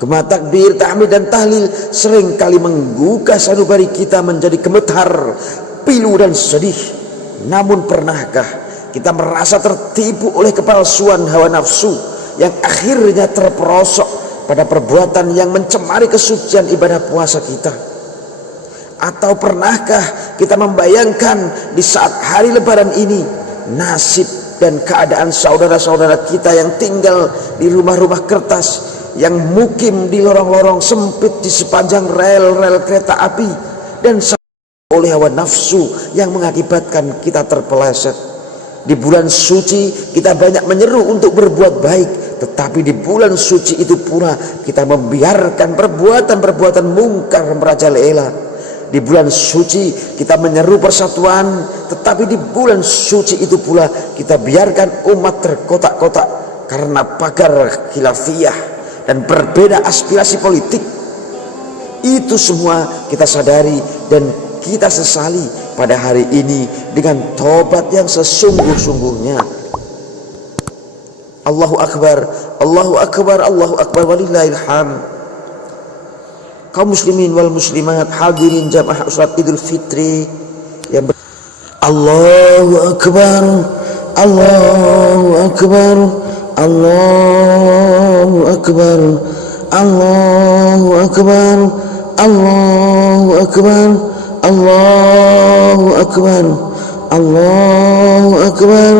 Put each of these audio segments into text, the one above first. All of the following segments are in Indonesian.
Gema takbir, tahmid dan tahlil sering kali menggugah sanubari kita menjadi gemetar, pilu dan sedih. Namun pernahkah kita merasa tertipu oleh kepalsuan hawa nafsu yang akhirnya terperosok pada perbuatan yang mencemari kesucian ibadah puasa kita? Atau pernahkah kita membayangkan di saat hari lebaran ini nasib dan keadaan saudara-saudara kita yang tinggal di rumah-rumah kertas, yang mukim di lorong-lorong sempit di sepanjang rel-rel kereta api, dan oleh hawa nafsu yang mengakibatkan kita terpeleset. Di bulan suci kita banyak menyeru untuk berbuat baik, tetapi di bulan suci itu pula kita membiarkan perbuatan-perbuatan mungkar merajalela. Di bulan suci kita menyeru persatuan, tetapi di bulan suci itu pula kita biarkan umat terkotak-kotak karena pagar khilafiyah dan berbeda aspirasi politik. Itu semua kita sadari dan kita sesali pada hari ini dengan tobat yang sesungguh-sungguhnya. Allahu Akbar, Allahu Akbar, Allahu Akbar, walillahil hamd. Kaum muslimin wal muslimat, hadirin jamaah salat Idul Fitri yang Allahu Akbar, Allahu Akbar, Allahu Akbar, Allahu Akbar, Allahu Akbar, Allahu Akbar, Allahu Akbar,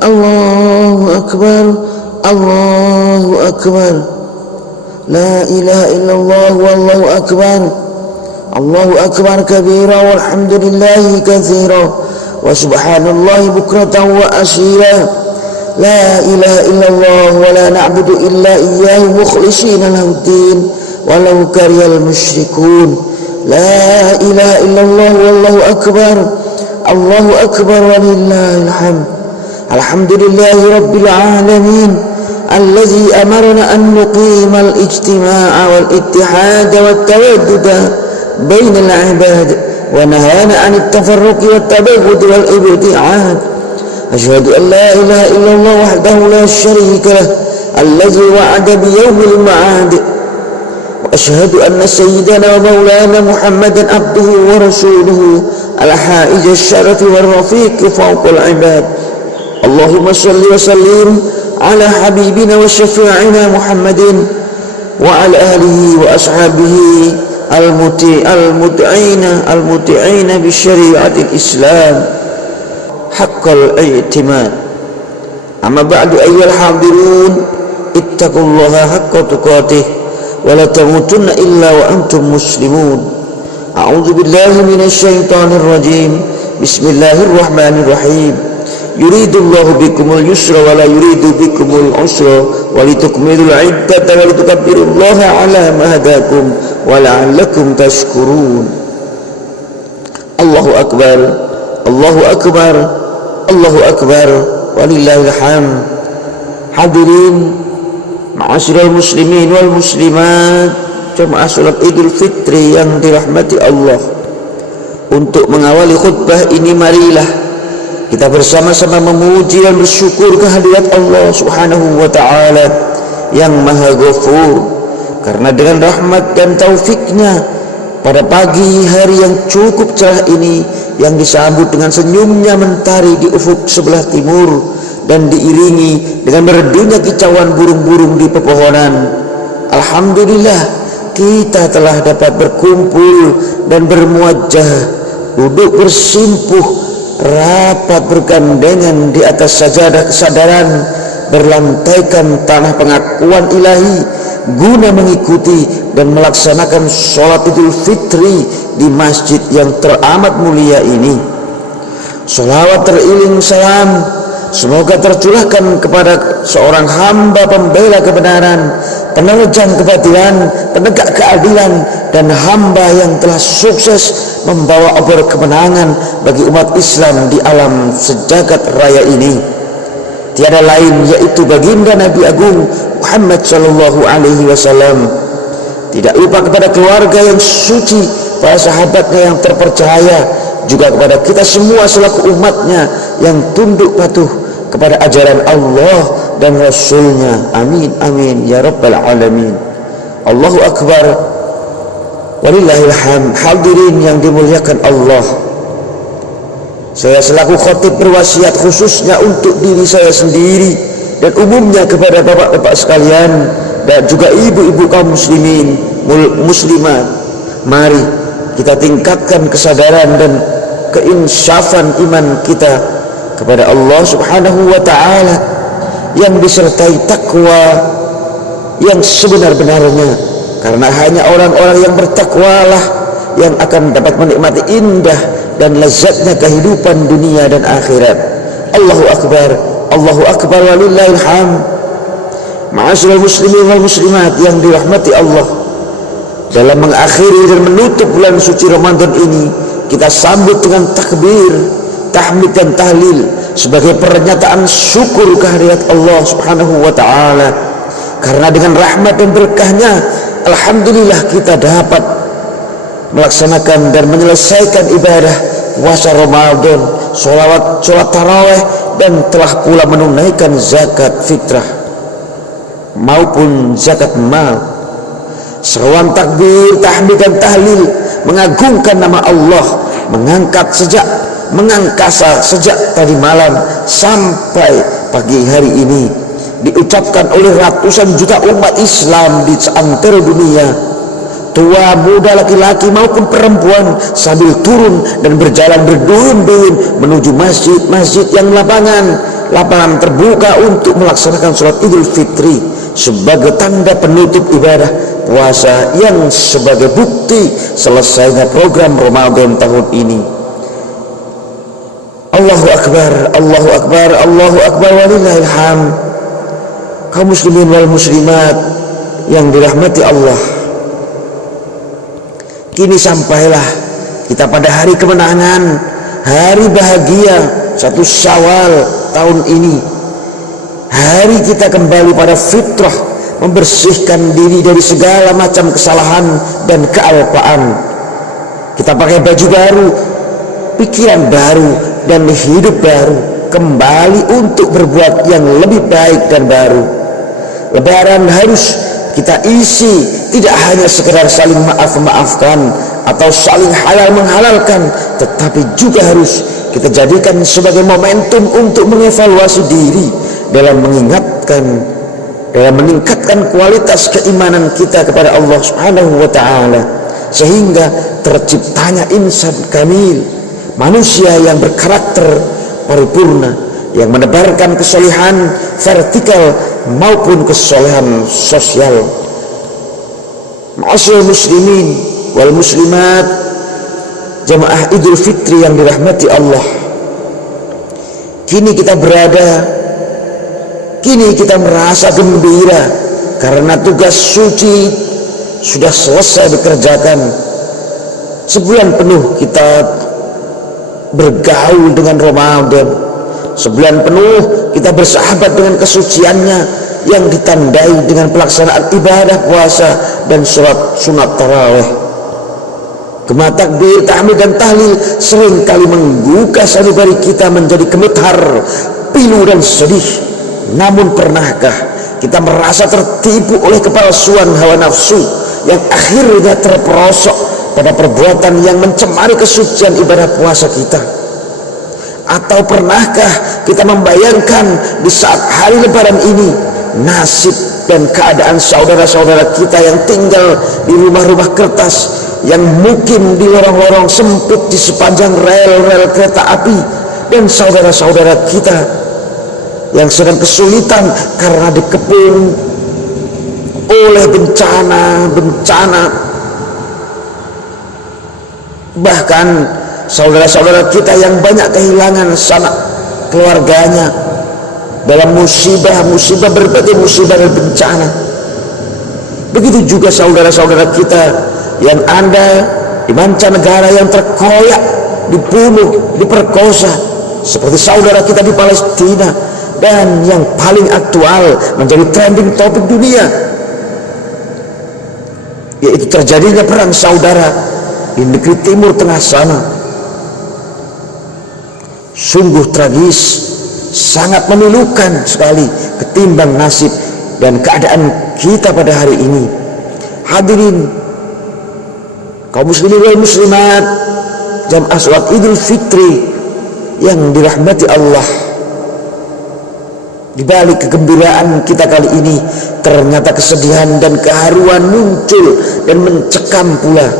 Allahu Akbar, Allahu Akbar. La ilaha illallah wallahu akbar. Allahu akbar kabira walhamdulillahi katsira wa subhanallahi bukratan wa asila. La ilaha illallah wa la na'budu illa iyyahu mukhlishina lahu-d-din walau karihal musyrikun. La ilaha illallah wallahu akbar. Allahu akbar walillahil hamd. Alhamdulillahi rabbil alamin الذي أمرنا أن نقيم الاجتماع والاتحاد والتودد بين العباد ونهانا عن التفرق والتبغض والابتعاد. أشهد أن لا إله إلا الله وحده لا شريك له الذي وعد بيوم المعاد. وأشهد أن سيدنا ومولانا محمدا عبده ورسوله الحائز الشرف والرفيق فوق العباد. اللهم صل وسلم على حبيبنا وشفيعنا محمد وعلى آله وأصحابه المطيعين بشريعة الإسلام حق الاعتماد. أما بعد أيها الحاضرون اتقوا الله حق تقاته ولا تموتن إلا وأنتم مسلمون. أعوذ بالله من الشيطان الرجيم. بسم الله الرحمن الرحيم. Yuridullahu bikumul yusra wa la yuridu bikumul usra wa litukmilul iddata wa litukabbirullaha ala ma hadakum wa la'allakum tashkurun. Allahu akbar, Allahu akbar, Allahu akbar, walillahil hamd. Hadirin ma'asyiral muslimin wal muslimat, jamaah salat Idul Fitri yang dirahmati Allah. Untuk mengawali khutbah ini, marilah kita bersama-sama memuji dan bersyukur kehadirat Allah Subhanahu wa ta'ala yang Maha Ghafur, karena dengan rahmat dan taufiknya pada pagi hari yang cukup cerah ini, yang disambut dengan senyumnya mentari di ufuk sebelah timur dan diiringi dengan merdunya kicauan burung-burung di pepohonan, alhamdulillah kita telah dapat berkumpul dan bermuajjah, duduk bersimpuh rapat bergandengan di atas sajadah kesadaran, berlantaikan tanah pengakuan ilahi guna mengikuti dan melaksanakan sholat Idul Fitri di masjid yang teramat mulia ini. Sholawat teriring salam semoga tercurahkan kepada seorang hamba pembela kebenaran, penerjang kebatilan, penegak keadilan, dan hamba yang telah sukses membawa obor kemenangan bagi umat Islam di alam sejagat raya ini. Tiada lain yaitu baginda Nabi Agung Muhammad sallallahu alaihi wasallam. Tidak lupa kepada keluarga yang suci, para sahabatnya yang terpercaya, juga kepada kita semua selaku umatnya yang tunduk patuh kepada ajaran Allah dan Rasulnya. Amin amin ya rabbal alamin. Allahu Akbar, walillahilhamd. Hadirin yang dimuliakan Allah, saya selaku khatib berwasiat khususnya untuk diri saya sendiri dan umumnya kepada bapak-bapak sekalian dan juga ibu-ibu kaum muslimin muslimat, mari kita tingkatkan kesadaran dan keinsyafan iman kita kepada Allah Subhanahu wa ta'ala yang disertai takwa yang sebenar-benarnya, karena hanya orang-orang yang bertakwalah yang akan dapat menikmati indah dan lezatnya kehidupan dunia dan akhirat. Allahu Akbar, Allahu Akbar, walillahil hamd. Ma'asyiral muslimin wal muslimat yang dirahmati Allah, dalam mengakhiri dan menutup bulan suci Ramadan ini, kita sambut dengan takbir, tahmid dan tahlil sebagai pernyataan syukur kehadirat Allah Subhanahu wa ta'ala. Karena dengan rahmat dan berkahnya, alhamdulillah kita dapat melaksanakan dan menyelesaikan ibadah puasa Ramadan, sholat tarawih, dan telah pula menunaikan zakat fitrah maupun zakat mal. Seruan takbir, tahmid dan tahlil mengagungkan nama Allah, mengangkasa sejak tadi malam sampai pagi hari ini, diucapkan oleh ratusan juta umat Islam di seantero dunia, tua, muda, laki-laki maupun perempuan, sambil turun dan berjalan berduyun-duyun menuju masjid-masjid yang lapangan terbuka untuk melaksanakan sholat Idul Fitri sebagai tanda penutup ibadah puasa yang sebagai bukti selesainya program Ramadan tahun ini. Allahu Akbar, Allahu Akbar, Allahu Akbar, walillahil hamd. Kaum muslimin wal muslimat yang dirahmati Allah, kini sampailah kita pada hari kemenangan, hari bahagia 1 Syawal tahun ini. Hari kita kembali pada fitrah, membersihkan diri dari segala macam kesalahan dan kealpaan. Kita pakai baju baru, pikiran baru, dan hidup baru, kembali untuk berbuat yang lebih baik dan baru. Lebaran harus kita isi tidak hanya sekedar saling maaf-maafkan atau saling halal menghalalkan, tetapi juga harus kita jadikan sebagai momentum untuk mengevaluasi diri dalam meningkatkan kualitas keimanan kita kepada Allah Subhanahu wa ta'ala, sehingga terciptanya insan kamil, manusia yang berkarakter paripurna, yang menebarkan kesolehan vertikal maupun kesolehan sosial. Ma'asyiral muslimin wal muslimat, jamaah Idul Fitri yang dirahmati Allah, kini kita merasa gembira karena tugas suci sudah selesai dikerjakan. Sebulan penuh kita bergaul dengan Ramadan, sebulan penuh kita bersahabat dengan kesuciannya yang ditandai dengan pelaksanaan ibadah puasa dan sholat sunat tarawih. Gema takbir, tahmid dan tahlil sering kali menggugah sanubari kita menjadi gemetar, pilu dan sedih. Namun pernahkah kita merasa tertipu oleh kepalsuan hawa nafsu yang akhirnya terperosok pada perbuatan yang mencemari kesucian ibadah puasa kita? Atau pernahkah kita membayangkan di saat hari Lebaran ini nasib dan keadaan saudara-saudara kita yang tinggal di rumah-rumah kertas, yang mungkin di lorong-lorong sempit di sepanjang rel-rel kereta api, dan saudara-saudara kita yang sedang kesulitan karena dikepung oleh bencana, bahkan saudara-saudara kita yang banyak kehilangan sanak keluarganya dalam musibah berbagai musibah dan bencana. Begitu juga saudara-saudara kita yang ada di mancanegara yang terkoyak, dibunuh, diperkosa, seperti saudara kita di Palestina. Dan yang paling aktual menjadi trending topik dunia, yaitu terjadinya perang saudara di negeri Timur Tengah sana. Sungguh tragis, sangat memilukan sekali ketimbang nasib dan keadaan kita pada hari ini. Hadirin kaum muslimin wal muslimat, jamaah salat Idul Fitri yang dirahmati Allah, di balik kegembiraan kita kali ini ternyata kesedihan dan keharuan muncul dan mencekam pula.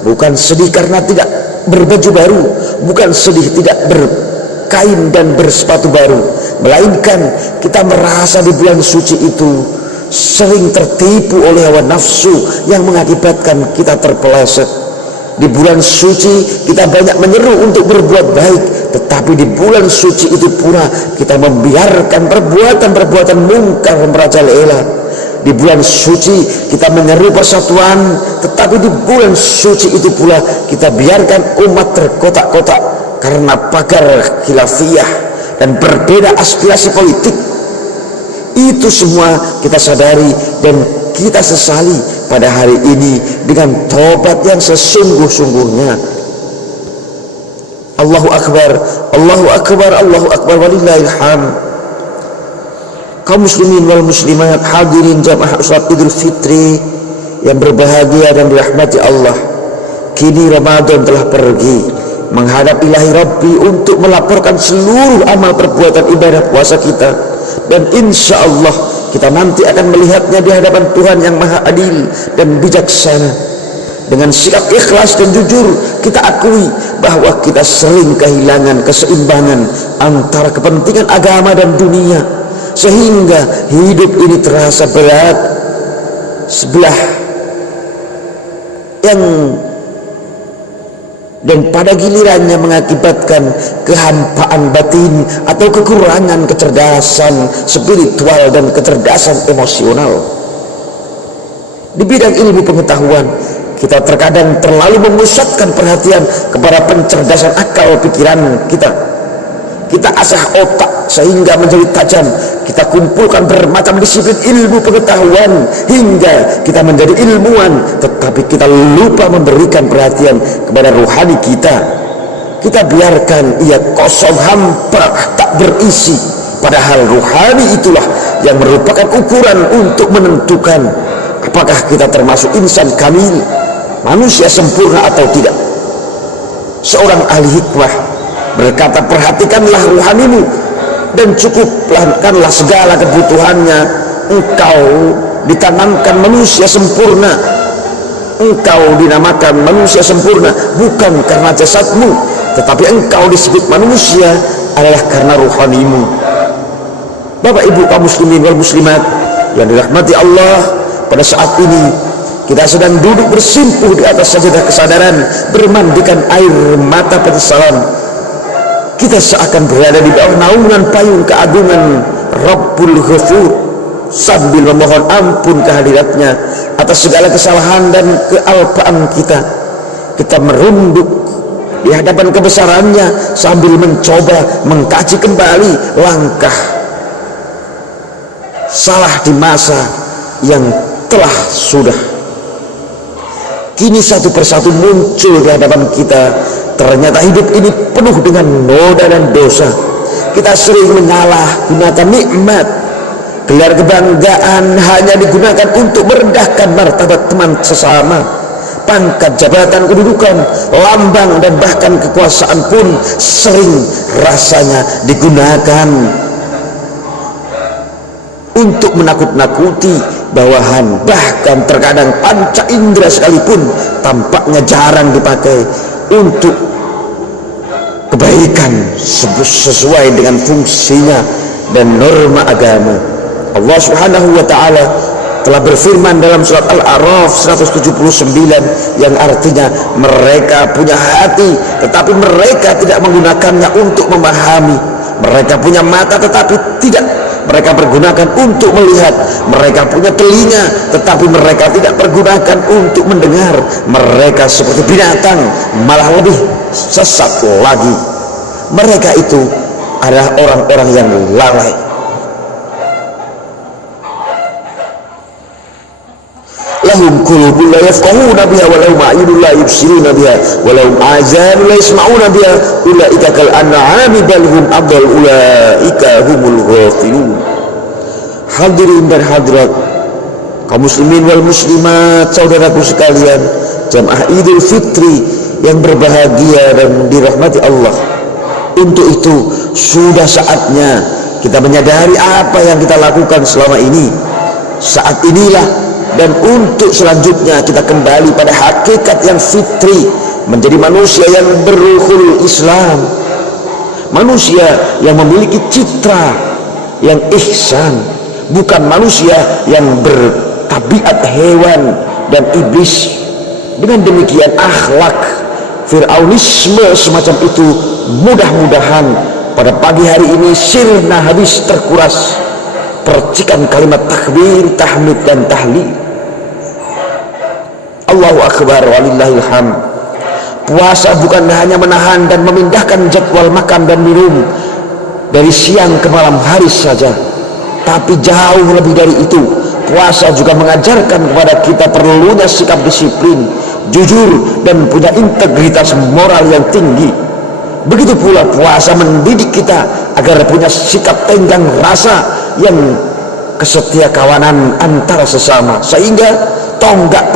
Bukan sedih karena tidak berbaju baru, bukan sedih tidak berkain dan bersepatu baru, melainkan kita merasa di bulan suci itu sering tertipu oleh hawa nafsu yang mengakibatkan kita terpeleset. Di bulan suci kita banyak menyeru untuk berbuat baik, tetapi di bulan suci itu pula kita membiarkan perbuatan-perbuatan mungkar merajalela. Di bulan suci kita menyeru persatuan, tetapi di bulan suci itu pula kita biarkan umat terkotak-kotak karena pagar khilafiyah dan berbeda aspirasi politik. Itu semua kita sadari dan kita sesali pada hari ini dengan tobat yang sesungguh-sungguhnya. Allahu Akbar, Allahu Akbar, Allahu Akbar, walillahil hamd. Kaum muslimin wal muslimat, hadirin jamaah salat Idul Fitri yang berbahagia dan dirahmati Allah. Kini Ramadan telah pergi menghadap ilahi Rabbi untuk melaporkan seluruh amal perbuatan ibadah puasa kita, dan insya Allah kita nanti akan melihatnya di hadapan Tuhan yang maha adil dan bijaksana. Dengan sikap ikhlas dan jujur kita akui bahwa kita sering kehilangan keseimbangan antara kepentingan agama dan dunia, sehingga hidup ini terasa berat sebelah yang dan pada gilirannya mengakibatkan kehampaan batin atau kekurangan kecerdasan spiritual dan kecerdasan emosional. Di bidang ilmu pengetahuan kita terkadang terlalu memusatkan perhatian kepada pencerdasan akal pikiran kita. Kita asah otak sehingga menjadi tajam. Kita kumpulkan bermacam disiplin ilmu pengetahuan hingga kita menjadi ilmuwan, tetapi kita lupa memberikan perhatian kepada rohani kita. Kita biarkan ia kosong, hampa, tak berisi. Padahal rohani itulah yang merupakan ukuran untuk menentukan apakah kita termasuk insan kamil, manusia sempurna atau tidak. Seorang ahli hikmah berkata, perhatikanlah rohanimu dan cukupkanlah segala kebutuhannya. Engkau ditanamkan manusia sempurna, engkau dinamakan manusia sempurna bukan karena jasadmu, tetapi engkau disebut manusia adalah karena rohanimu. Bapak ibu kaum muslimin wal muslimat yang dirahmati Allah, pada saat ini kita sedang duduk bersimpuh di atas sajadah kesadaran, bermandikan air mata penyesalan. Kita seakan berada di bawah naungan payung keagungan Rabbul Ghafur sambil memohon ampun kehadiratnya atas segala kesalahan dan kealpaan kita. Kita merunduk di hadapan kebesarannya sambil mencoba mengkaji kembali langkah salah di masa yang telah sudah. Kini satu persatu muncul di hadapan kita. Ternyata hidup ini penuh dengan noda dan dosa. Kita sering menyalahgunakan nikmat. Gelar kebanggaan hanya digunakan untuk merendahkan martabat teman sesama. Pangkat, jabatan, kedudukan, lambang, dan bahkan kekuasaan pun sering rasanya digunakan untuk menakut-nakuti bawahan. Bahkan terkadang panca indera sekalipun tampaknya jarang dipakai untuk kebaikan sesuai dengan fungsinya dan norma agama. Allah Subhanahu wa ta'ala telah berfirman dalam surat Al-A'raf 179 yang artinya mereka punya hati tetapi mereka tidak menggunakannya untuk memahami. Mereka punya mata tetapi tidak mereka pergunakan untuk melihat. Mereka punya telinga tetapi mereka tidak pergunakan untuk mendengar. Mereka seperti binatang, malah lebih sesat lagi. Mereka itu adalah orang-orang yang lalai. Lahum qulubun la yafqahuna biha wa lahum a'yunun la yubsiruna biha wa lahum a'zanun la yasma'una biha ulaika kal an'ami bal hum adall ulaika humul ghafilun. Hadirin dan hadirat Kaum muslimin wal muslimat, saudaraku sekalian, jamaah Idul Fitri yang berbahagia dan dirahmati Allah. Untuk itu sudah saatnya kita menyadari apa yang kita lakukan selama ini. Saat inilah dan untuk selanjutnya kita kembali pada hakikat yang fitri, menjadi manusia yang beruhul Islam, manusia yang memiliki citra yang ihsan, bukan manusia yang bertabiat hewan dan iblis. Dengan demikian akhlak fir'aunisme semacam itu mudah-mudahan pada pagi hari ini sirna habis terkuras. Percikan kalimat takbir, tahmid dan tahlil. Allahu akbar walillahil hamd. Puasa bukan hanya menahan dan memindahkan jadwal makan dan minum dari siang ke malam hari saja, tapi jauh lebih dari itu. Puasa juga mengajarkan kepada kita perlunya sikap disiplin, jujur, dan punya integritas moral yang tinggi. Begitu pula puasa mendidik kita agar punya sikap tenggang rasa yang kesetia kawanan antara sesama, sehingga tonggak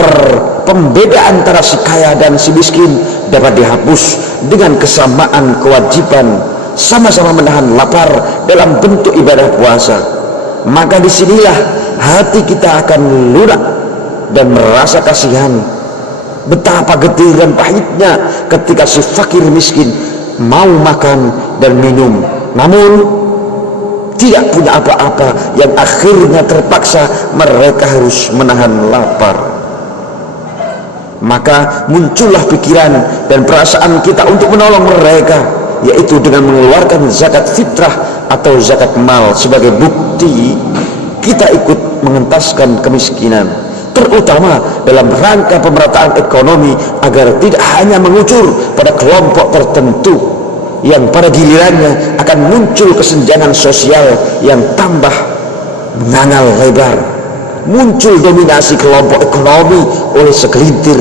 pembeda antara si kaya dan si miskin dapat dihapus dengan kesamaan kewajiban sama-sama menahan lapar dalam bentuk ibadah puasa. Maka disinilah hati kita akan lunak dan merasa kasihan. Betapa getir dan pahitnya ketika si fakir miskin mau makan dan minum, namun tidak punya apa-apa, yang akhirnya terpaksa mereka harus menahan lapar. Maka muncullah pikiran dan perasaan kita untuk menolong mereka, yaitu dengan mengeluarkan zakat fitrah atau zakat mal sebagai bukti kita ikut mengentaskan kemiskinan, terutama dalam rangka pemerataan ekonomi, agar tidak hanya mengucur pada kelompok tertentu yang pada gilirannya akan muncul kesenjangan sosial yang tambah mengangal lebar. Muncul dominasi kelompok ekonomi oleh segelintir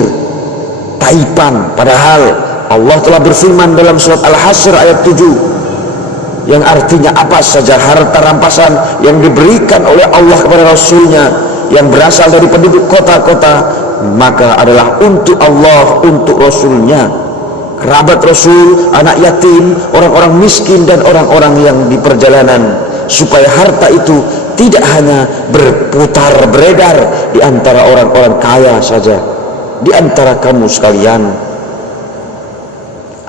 taipan, padahal Allah telah berfirman dalam surat Al-Hasr ayat 7 yang artinya apa saja harta rampasan yang diberikan oleh Allah kepada Rasulnya yang berasal dari penduduk kota-kota, maka adalah untuk Allah, untuk Rasulnya, kerabat Rasul, anak yatim, orang-orang miskin, dan orang-orang yang di perjalanan, supaya harta itu tidak hanya berputar beredar di antara orang-orang kaya saja, di antara kamu sekalian.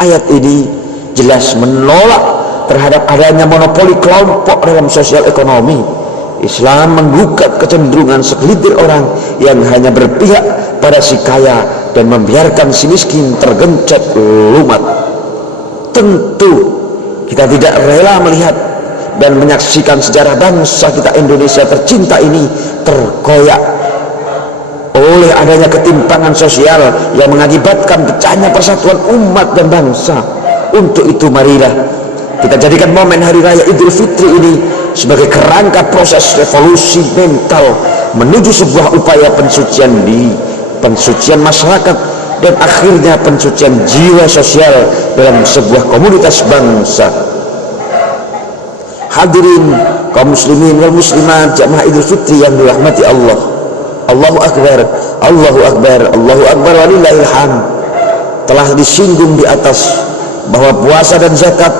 Ayat ini jelas menolak terhadap adanya monopoli kelompok dalam sosial ekonomi. Islam menggugat kecenderungan segelintir orang yang hanya berpihak pada si kaya dan membiarkan si miskin tergencet lumat. Tentu kita tidak rela melihat dan menyaksikan sejarah bangsa kita Indonesia tercinta ini terkoyak oleh adanya ketimpangan sosial yang mengakibatkan pecahnya persatuan umat dan bangsa. Untuk itu marilah kita jadikan momen Hari Raya Idul Fitri ini sebagai kerangka proses revolusi mental menuju sebuah upaya pensucian diri, pensucian masyarakat, dan akhirnya pensucian jiwa sosial dalam sebuah komunitas bangsa. Hadirin kaum muslimin wal muslimat, jamaah Idul Fitri yang dirahmati Allah. Allahu akbar, Allahu akbar, Allahu akbar walillahil hamd. Telah disinggung di atas bahwa puasa dan zakat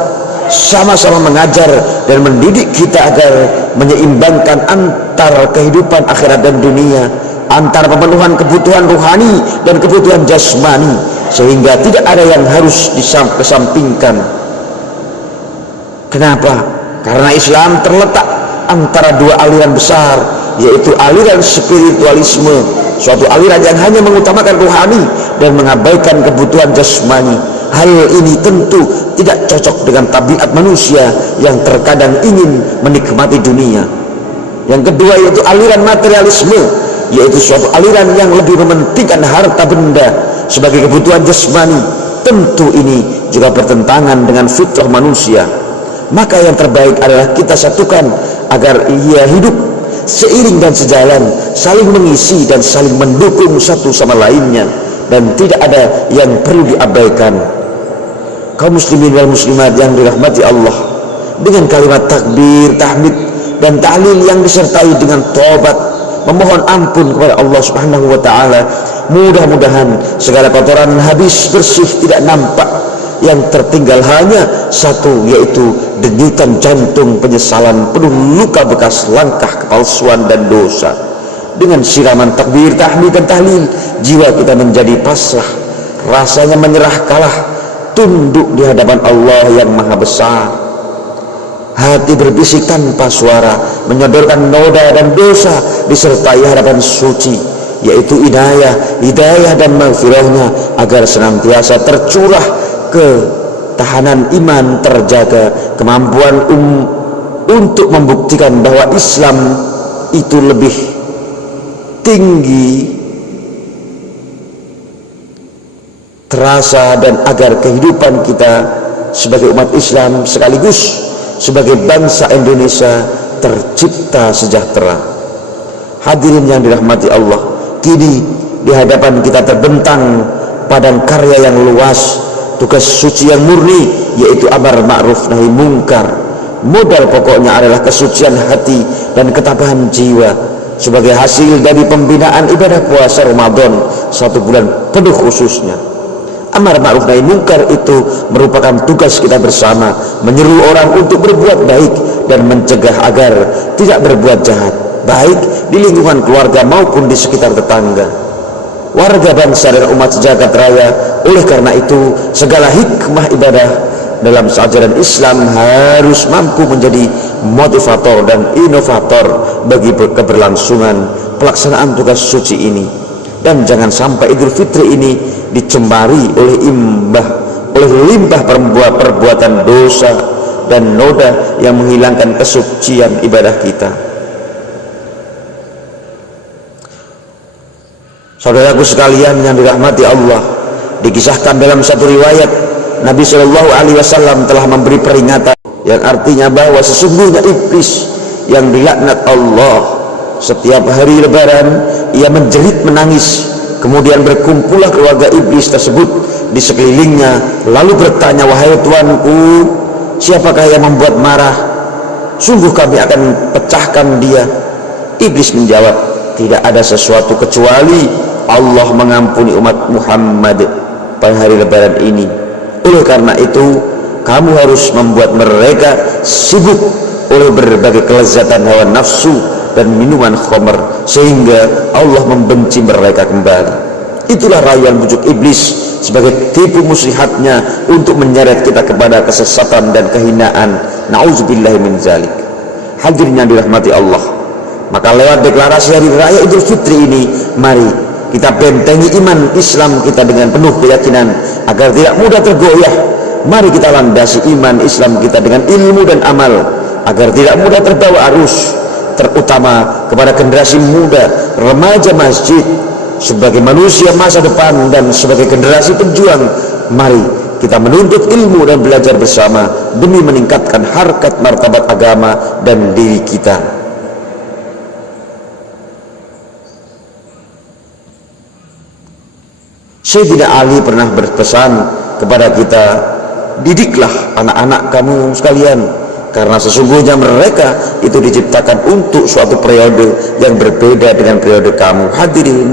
sama-sama mengajar dan mendidik kita agar menyeimbangkan antara kehidupan akhirat dan dunia, antara pemenuhan kebutuhan rohani dan kebutuhan jasmani, sehingga tidak ada yang harus dikesampingkan. Kenapa? Karena Islam terletak antara dua aliran besar, yaitu aliran spiritualisme, suatu aliran yang hanya mengutamakan rohani dan mengabaikan kebutuhan jasmani. Hal ini tentu tidak cocok dengan tabiat manusia yang terkadang ingin menikmati dunia. Yang kedua yaitu aliran materialisme, yaitu suatu aliran yang lebih mementingkan harta benda sebagai kebutuhan jasmani. Tentu ini juga bertentangan dengan fitrah manusia. Maka yang terbaik adalah kita satukan agar ia hidup seiring dan sejalan, saling mengisi dan saling mendukung satu sama lainnya, dan tidak ada yang perlu diabaikan. Kaum muslimin wal muslimat yang dirahmati Allah, dengan kalimat takbir, tahmid, dan tahlil yang disertai dengan tobat, memohon ampun kepada Allah Subhanahu wa taala. Mudah-mudahan segala kotoran habis bersih, tidak nampak. Yang tertinggal hanya satu, yaitu denyutan jantung penyesalan penuh luka bekas langkah kepalsuan dan dosa. Dengan siraman takbir, tahmid dan tahlil, jiwa kita menjadi pasrah, rasanya menyerah kalah, tunduk di hadapan Allah yang maha besar. Hati berbisik tanpa suara, menyodorkan noda dan dosa disertai harapan suci, yaitu hidayah dan maghfirahnya, agar senantiasa tercurah ketahanan iman terjaga, kemampuan untuk membuktikan bahwa Islam itu lebih tinggi terasa, dan agar kehidupan kita sebagai umat Islam sekaligus sebagai bangsa Indonesia tercipta sejahtera. Hadirin yang dirahmati Allah, kini di hadapan kita terbentang padang karya yang luas, tugas suci yang murni, yaitu amar ma'ruf nahi mungkar. Modal pokoknya adalah kesucian hati dan ketabahan jiwa. Sebagai hasil dari pembinaan ibadah puasa Ramadan 1 bulan penuh khususnya, amar ma'ruf nahi mungkar itu merupakan tugas kita bersama, menyeru orang untuk berbuat baik dan mencegah agar tidak berbuat jahat, baik di lingkungan keluarga maupun di sekitar tetangga, warga bangsa dan umat sejagat raya. Oleh karena itu, segala hikmah ibadah dalam ajaran Islam harus mampu menjadi motivator dan inovator bagi keberlangsungan pelaksanaan tugas suci ini. Dan jangan sampai Idul Fitri ini dicemari oleh limbah perbuatan dosa dan noda yang menghilangkan kesucian ibadah kita. Saudaraku sekalian yang dirahmati Allah, dikisahkan dalam satu riwayat, Nabi Shallallahu Alaihi Wasallam telah memberi peringatan yang artinya bahwa sesungguhnya iblis yang dilaknat Allah, setiap hari Lebaran ia menjerit menangis, kemudian berkumpullah keluarga iblis tersebut di sekelilingnya, lalu bertanya, wahai Tuanku, siapakah yang membuat marah? Sungguh kami akan pecahkan dia. Iblis menjawab, tidak ada sesuatu kecuali Allah mengampuni umat Muhammad pada hari Lebaran ini. Oleh karena itu, kamu harus membuat mereka sibuk oleh berbagai kelezatan hawa nafsu dan minuman khamr, sehingga Allah membenci mereka kembali. Itulah rayuan bujuk iblis sebagai tipu muslihatnya untuk menyeret kita kepada kesesatan dan kehinaan. Nauzubillahi min zalik. Hadirin yang dirahmati Allah, maka lewat deklarasi hari raya Idul Fitri ini, mari kita bentengi iman Islam kita dengan penuh keyakinan agar tidak mudah tergoyah. Mari kita landasi iman Islam kita dengan ilmu dan amal agar tidak mudah terbawa arus, terutama kepada generasi muda, remaja masjid. Sebagai manusia masa depan dan sebagai generasi pejuang, mari kita menuntut ilmu dan belajar bersama demi meningkatkan harkat martabat agama dan diri kita. Sayyidina Ali pernah berpesan kepada kita, didiklah anak-anak kamu sekalian, karena sesungguhnya mereka itu diciptakan untuk suatu periode yang berbeda dengan periode kamu. Hadirin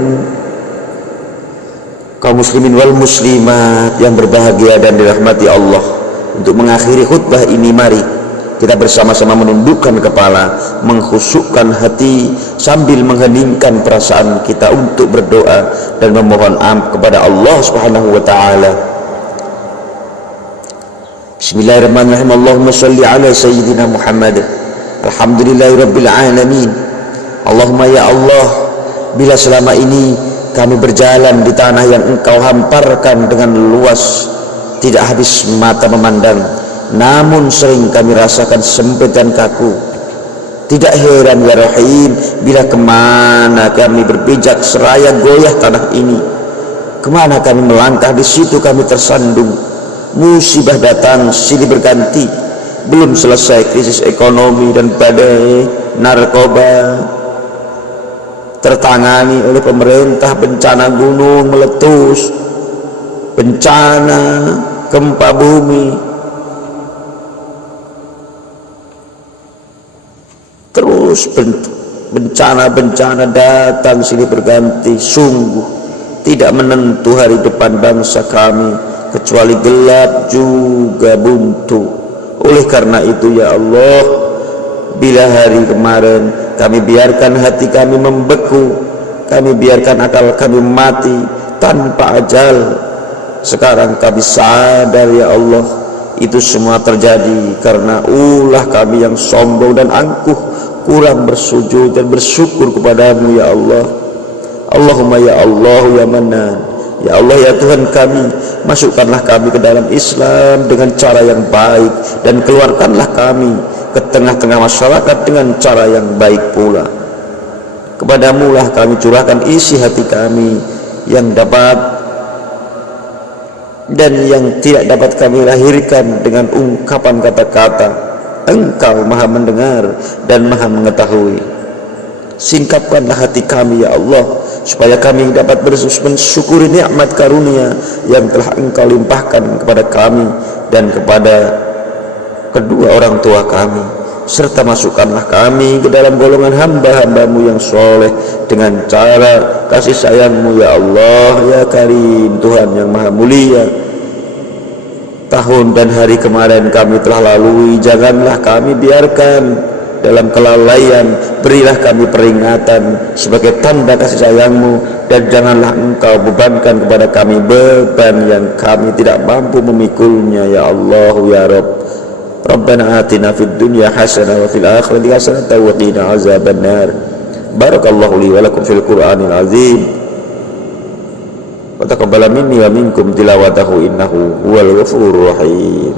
kaum muslimin wal muslimat yang berbahagia dan dirahmati Allah, untuk mengakhiri khutbah ini, mari kita bersama-sama menundukkan kepala, mengkhusukkan hati sambil mengheningkan perasaan kita untuk berdoa dan memohon ampun kepada Allah Subhanahu wa taala. Bismillahirrahmanirrahim. Allahumma shalli ala sayyidina Muhammad. Alhamdulillahirabbil alamin. Allahumma ya Allah, bila selama ini kami berjalan di tanah yang Engkau hamparkan dengan luas, tidak habis mata memandang, namun sering kami rasakan sempit dan kaku. Tidak heran ya Rahim, bila kemana kami berpijak seraya goyah tanah ini, kemana kami melangkah, di situ kami tersandung. Musibah datang silih berganti, belum selesai krisis ekonomi dan badai narkoba tertangani oleh pemerintah, bencana gunung meletus, bencana gempa bumi, terus bencana-bencana datang silih berganti, sungguh tidak menentu hari depan bangsa kami, kecuali gelap juga buntu. Oleh karena itu ya Allah, bila hari kemarin kami biarkan hati kami membeku, kami biarkan akal kami mati tanpa ajal, sekarang kami sadar ya Allah, itu semua terjadi karena ulah kami yang sombong dan angkuh, kurang bersujud dan bersyukur kepadamu ya Allah. Allahumma ya Allah ya Mannan, ya Allah ya Tuhan kami, masukkanlah kami ke dalam Islam dengan cara yang baik, dan keluarkanlah kami ke tengah-tengah masyarakat dengan cara yang baik pula. Kepadamu lah kami curahkan isi hati kami yang dapat dan yang tidak dapat kami lahirkan dengan ungkapan kata-kata. Engkau maha mendengar dan maha mengetahui. Singkapkanlah hati kami ya Allah, supaya kami dapat mensyukuri nikmat karunia yang telah Engkau limpahkan kepada kami dan kepada kedua orang tua kami, serta masukkanlah kami ke dalam golongan hamba-hambamu yang soleh dengan cara kasih sayangmu ya Allah ya Karim, Tuhan yang maha mulia. Tahun dan hari kemarin kami telah lalui, janganlah kami biarkan dalam kelalaian. Berilah kami peringatan sebagai tanda kasih sayangmu, dan janganlah Engkau bebankan kepada kami beban yang kami tidak mampu memikulnya ya Allah ya Rabb. Rabbana atina fid dunya hasanah wa fil akhirati hasanah wa qina azabannar. Barakallahu li wa lakum fil Qur'anil azim. Wa taqabbala minni wa minkum tilawatahu innahu huwal ghafurur rahim.